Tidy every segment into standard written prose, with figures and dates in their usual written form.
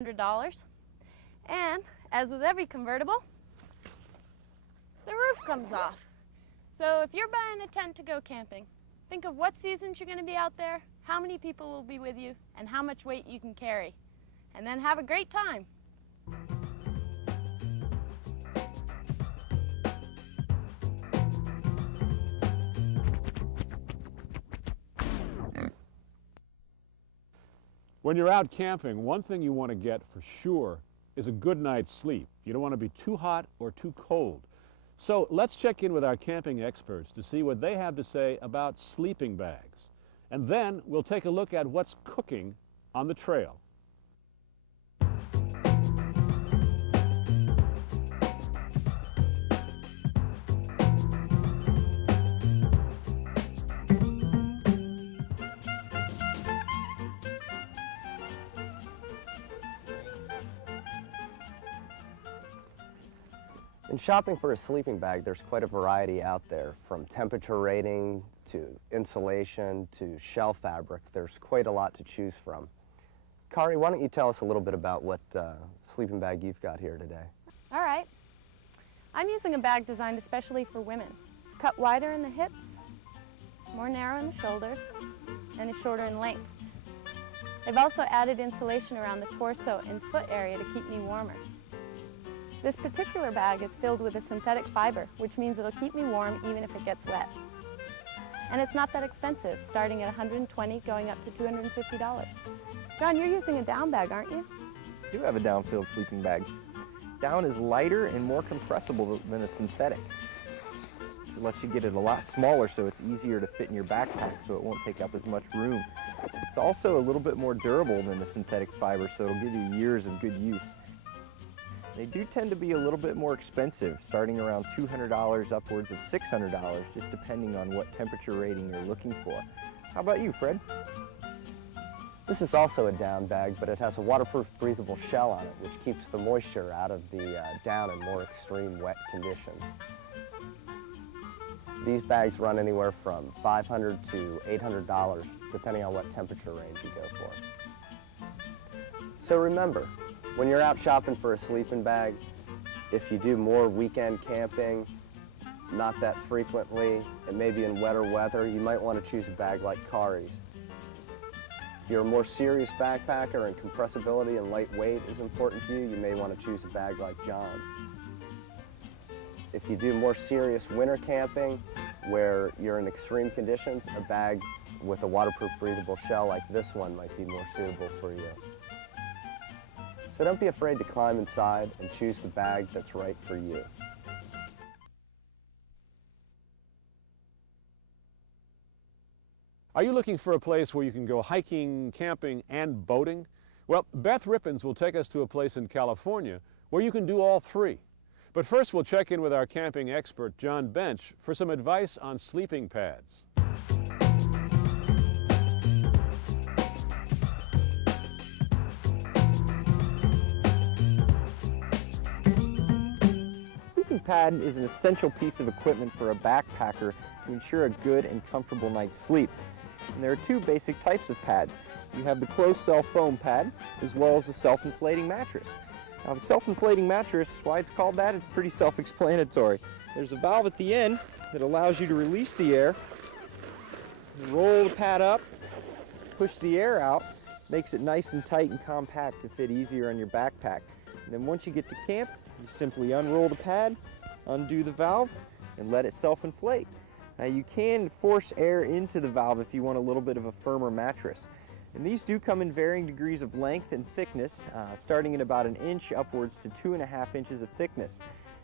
$100. And as with every convertible, the roof comes off. So if you're buying a tent to go camping, think of what seasons you're going to be out there, how many people will be with you, and how much weight you can carry. And then have a great time. When you're out camping, one thing you want to get for sure is a good night's sleep. You don't want to be too hot or too cold. So let's check in with our camping experts to see what they have to say about sleeping bags. And then we'll take a look at what's cooking on the trail. In shopping for a sleeping bag, there's quite a variety out there, from temperature rating to insulation to shell fabric. There's quite a lot to choose from. Kari, why don't you tell us a little bit about what sleeping bag you've got here today? All right. I'm using a bag designed especially for women. It's cut wider in the hips, more narrow in the shoulders, and is shorter in length. They've also added insulation around the torso and foot area to keep me warmer. This particular bag is filled with a synthetic fiber, which means it'll keep me warm even if it gets wet. And it's not that expensive, starting at $120, going up to $250. John, you're using a down bag, aren't you? I do have a down-filled sleeping bag. Down is lighter and more compressible than a synthetic, which lets you get it a lot smaller so it's easier to fit in your backpack so it won't take up as much room. It's also a little bit more durable than the synthetic fiber, so it'll give you years of good use. They do tend to be a little bit more expensive, starting around $200 upwards of $600, just depending on what temperature rating you're looking for. How about you, Fred? This is also a down bag, but it has a waterproof breathable shell on it, which keeps the moisture out of the down in more extreme wet conditions. These bags run anywhere from $500 to $800, depending on what temperature range you go for. So remember, when you're out shopping for a sleeping bag, if you do more weekend camping, not that frequently, and maybe in wetter weather, you might want to choose a bag like Kari's. If you're a more serious backpacker and compressibility and lightweight is important to you, you may want to choose a bag like John's. If you do more serious winter camping, where you're in extreme conditions, a bag with a waterproof breathable shell like this one might be more suitable for you. So don't be afraid to climb inside and choose the bag that's right for you. Are you looking for a place where you can go hiking, camping, and boating? Well, Beth Rippins will take us to a place in California where you can do all three. But first we'll check in with our camping expert, John Bench, for some advice on sleeping pads. Sleeping pad is an essential piece of equipment for a backpacker to ensure a good and comfortable night's sleep. And there are two basic types of pads. You have the closed cell foam pad, as well as the self-inflating mattress. Now the self-inflating mattress, why it's called that, it's pretty self-explanatory. There's a valve at the end that allows you to release the air, roll the pad up, push the air out, makes it nice and tight and compact to fit easier on your backpack. And then once you get to camp, you simply unroll the pad, undo the valve, and let it self-inflate. Now you can force air into the valve if you want a little bit of a firmer mattress. And these do come in varying degrees of length and thickness, starting at about 1 inch upwards to 2.5 inches of thickness.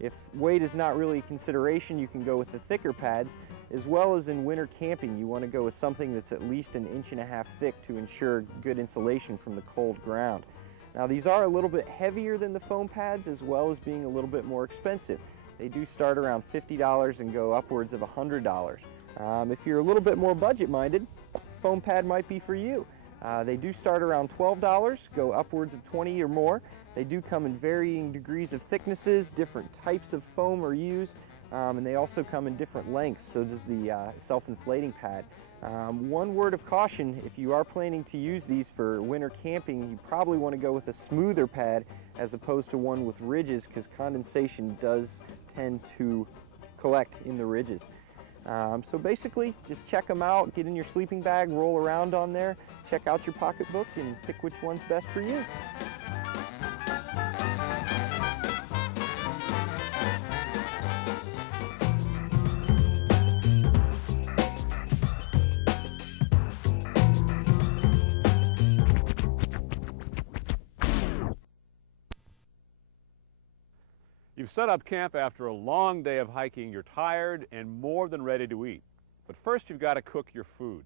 If weight is not really a consideration, you can go with the thicker pads, as well as in winter camping, you want to go with something that's at least 1.5 inches thick to ensure good insulation from the cold ground. Now these are a little bit heavier than the foam pads, as well as being a little bit more expensive. They do start around $50 and go upwards of $100. If you're a little bit more budget-minded, foam pad might be for you. They do start around $12, go upwards of $20 or more. They do come in varying degrees of thicknesses, different types of foam are used, and they also come in different lengths, so does the self-inflating pad. One word of caution, if you are planning to use these for winter camping, you probably want to go with a smoother pad as opposed to one with ridges, because condensation does tend to collect in the ridges. So basically, just check them out, get in your sleeping bag, roll around on there, check out your pocketbook, and pick which one's best for you. You've set up camp after a long day of hiking. You're tired and more than ready to eat. But first you've got to cook your food.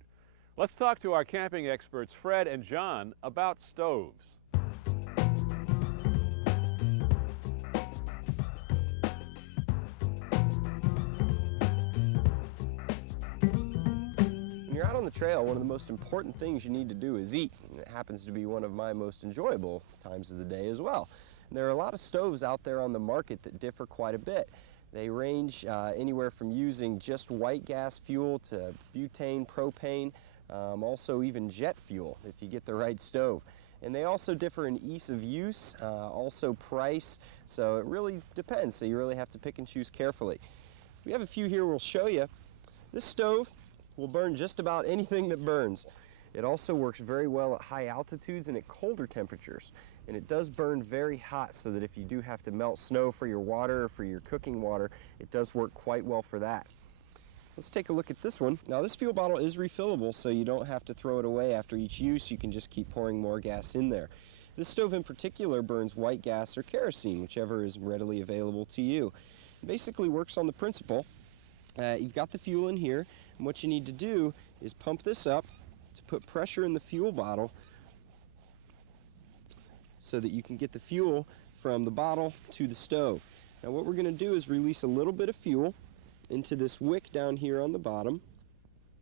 Let's talk to our camping experts Fred and John about stoves. When you're out on the trail, one of the most important things you need to do is eat. And it happens to be one of my most enjoyable times of the day as well. There are a lot of stoves out there on the market that differ quite a bit. They range anywhere from using just white gas fuel to butane, propane, also even jet fuel if you get the right stove. And they also differ in ease of use, also price, so it really depends, so you really have to pick and choose carefully. We have a few here we'll show you. This stove will burn just about anything that burns. It also works very well at high altitudes and at colder temperatures. And it does burn very hot, so that if you do have to melt snow for your water or for your cooking water, it does work quite well for that. Let's take a look at this one. Now this fuel bottle is refillable, so you don't have to throw it away after each use. You can just keep pouring more gas in there. This stove in particular burns white gas or kerosene, whichever is readily available to you. It basically works on the principle. You've got the fuel in here, and what you need to do is pump this up to put pressure in the fuel bottle so that you can get the fuel from the bottle to the stove. Now what we're going to do is release a little bit of fuel into this wick down here on the bottom,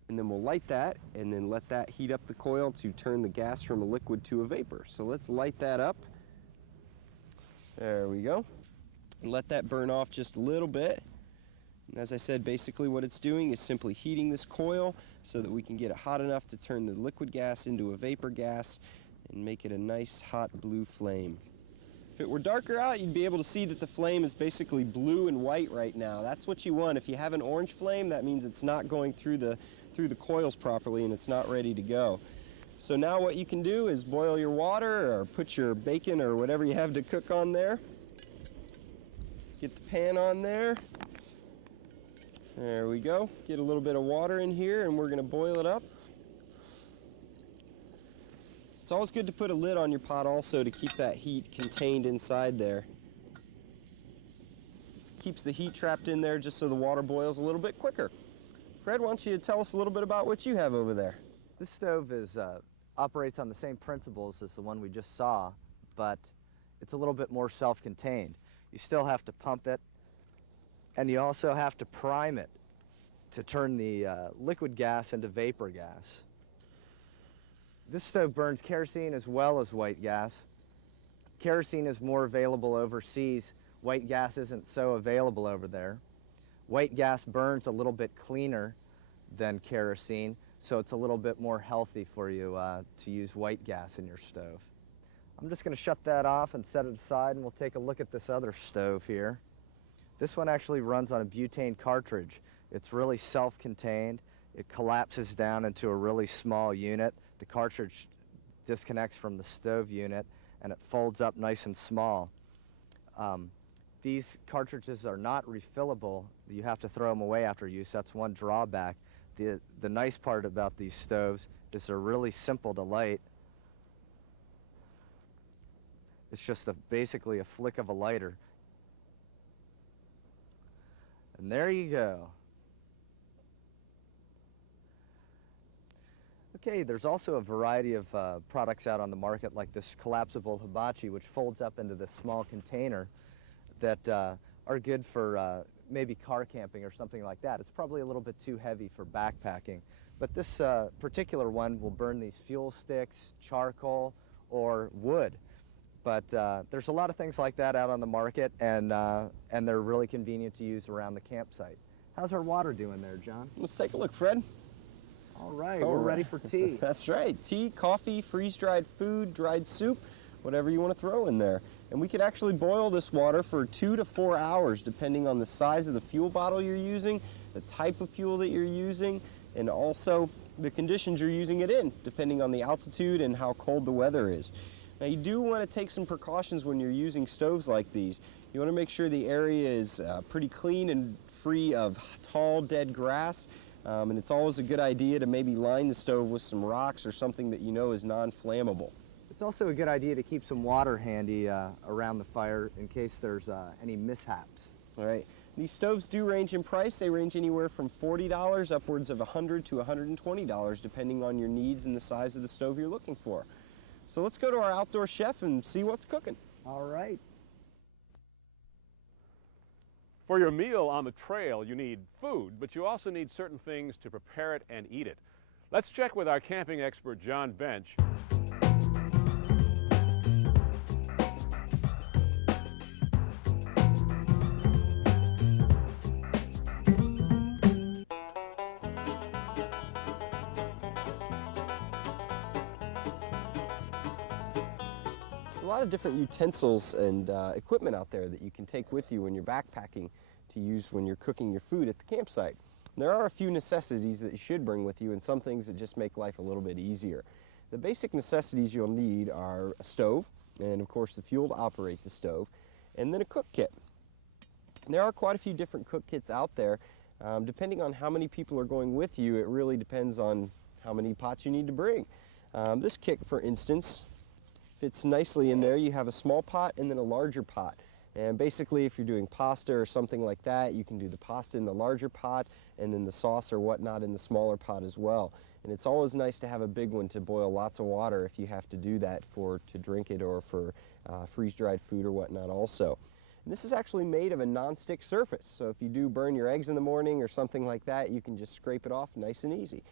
and then we'll light that and then let that heat up the coil to turn the gas from a liquid to a vapor. So let's light that up. There we go. And let that burn off just a little bit. And as I said, basically what it's doing is simply heating this coil so that we can get it hot enough to turn the liquid gas into a vapor gas and make it a nice hot blue flame. If it were darker out, you'd be able to see that the flame is basically blue and white right now. That's what you want. If you have an orange flame, that means it's not going through the coils properly and it's not ready to go. So now what you can do is boil your water or put your bacon or whatever you have to cook on there. Get the pan on there. There we go. Get a little bit of water in here and we're going to boil it up. It's always good to put a lid on your pot also to keep that heat contained inside there. Keeps the heat trapped in there just so the water boils a little bit quicker. Fred, why don't you tell us a little bit about what you have over there? This stove operates on the same principles as the one we just saw, but it's a little bit more self-contained. You still have to pump it, and you also have to prime it to turn the liquid gas into vapor gas. This stove burns kerosene as well as white gas. Kerosene is more available overseas. White gas isn't so available over there. White gas burns a little bit cleaner than kerosene, so it's a little bit more healthy for you to use white gas in your stove. I'm just going to shut that off and set it aside, and we'll take a look at this other stove here. This one actually runs on a butane cartridge. It's really self-contained. It collapses down into a really small unit. The cartridge disconnects from the stove unit and it folds up nice and small. These cartridges are not refillable. You have to throw them away after use. That's one drawback. The nice part about these stoves is they're really simple to light. It's just basically a flick of a lighter. And there you go. Okay, there's also a variety of products out on the market like this collapsible hibachi, which folds up into this small container that are good for maybe car camping or something like that. It's probably a little bit too heavy for backpacking, but this particular one will burn these fuel sticks, charcoal, or wood. but there's a lot of things like that out on the market, and they're really convenient to use around the campsite. How's our water doing there, John? Let's take a look, Fred. All right, we're ready for tea. That's right. Tea, coffee, freeze-dried food, dried soup, whatever you want to throw in there. And we could actually boil this water for 2 to 4 hours, depending on the size of the fuel bottle you're using, the type of fuel that you're using, and also the conditions you're using it in, depending on the altitude and how cold the weather is. Now, you do want to take some precautions when you're using stoves like these. You want to make sure the area is pretty clean and free of tall, dead grass. And it's always a good idea to maybe line the stove with some rocks or something that you know is non-flammable. It's also a good idea to keep some water handy around the fire in case there's any mishaps. All right. These stoves do range in price. They range anywhere from $40 upwards of $100 to $120, depending on your needs and the size of the stove you're looking for. So let's go to our outdoor chef and see what's cooking. All right. For your meal on the trail, you need food, but you also need certain things to prepare it and eat it. Let's check with our camping expert, John Bench. A lot of different utensils and equipment out there that you can take with you when you're backpacking to use when you're cooking your food at the campsite. There are a few necessities that you should bring with you and some things that just make life a little bit easier. The basic necessities you'll need are a stove and of course the fuel to operate the stove, and then a cook kit. There are quite a few different cook kits out there. Depending on how many people are going with you, it really depends on how many pots you need to bring. This kit, for instance, fits nicely in there. You have a small pot and then a larger pot. And basically, if you're doing pasta or something like that, you can do the pasta in the larger pot and then the sauce or whatnot in the smaller pot as well. And it's always nice to have a big one to boil lots of water if you have to do that to drink it or for freeze-dried food or whatnot also. And this is actually made of a non-stick surface, so if you do burn your eggs in the morning or something like that, you can just scrape it off nice and easy.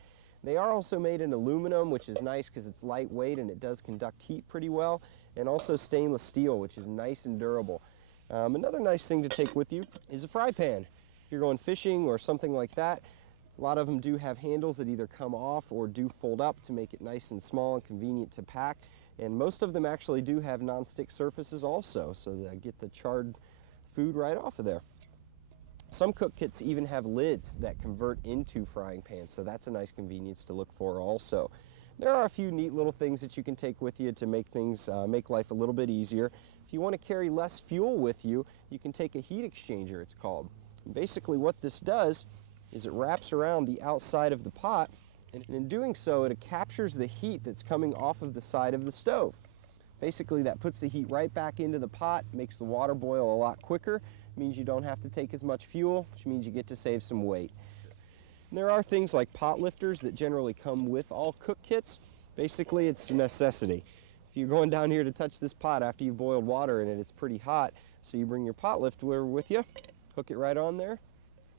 They are also made in aluminum, which is nice because it's lightweight and it does conduct heat pretty well, and also stainless steel, which is nice and durable. Another nice thing to take with you is a fry pan. If you're going fishing or something like that, a lot of them do have handles that either come off or do fold up to make it nice and small and convenient to pack. And most of them actually do have non-stick surfaces also, so that I get the charred food right off of there. Some cook kits even have lids that convert into frying pans, so that's a nice convenience to look for also. There are a few neat little things that you can take with you to make things, make life a little bit easier. If you want to carry less fuel with you, you can take a heat exchanger, it's called. And basically what this does is it wraps around the outside of the pot, and in doing so, it captures the heat that's coming off of the side of the stove. Basically, that puts the heat right back into the pot, makes the water boil a lot quicker, means you don't have to take as much fuel, which means you get to save some weight. And there are things like pot lifters that generally come with all cook kits. Basically, it's a necessity. If you're going down here to touch this pot after you've boiled water in it, it's pretty hot, so you bring your pot lifter with you, hook it right on there,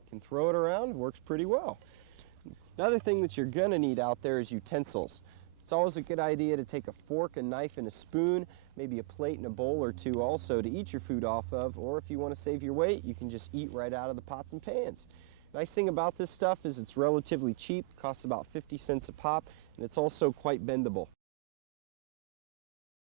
can throw it around, works pretty well. Another thing that you're gonna need out there is utensils. It's always a good idea to take a fork, a knife, and a spoon, maybe a plate and a bowl or two also to eat your food off of, or if you want to save your weight, you can just eat right out of the pots and pans. Nice thing about this stuff is it's relatively cheap, costs about 50 cents a pop, and it's also quite bendable.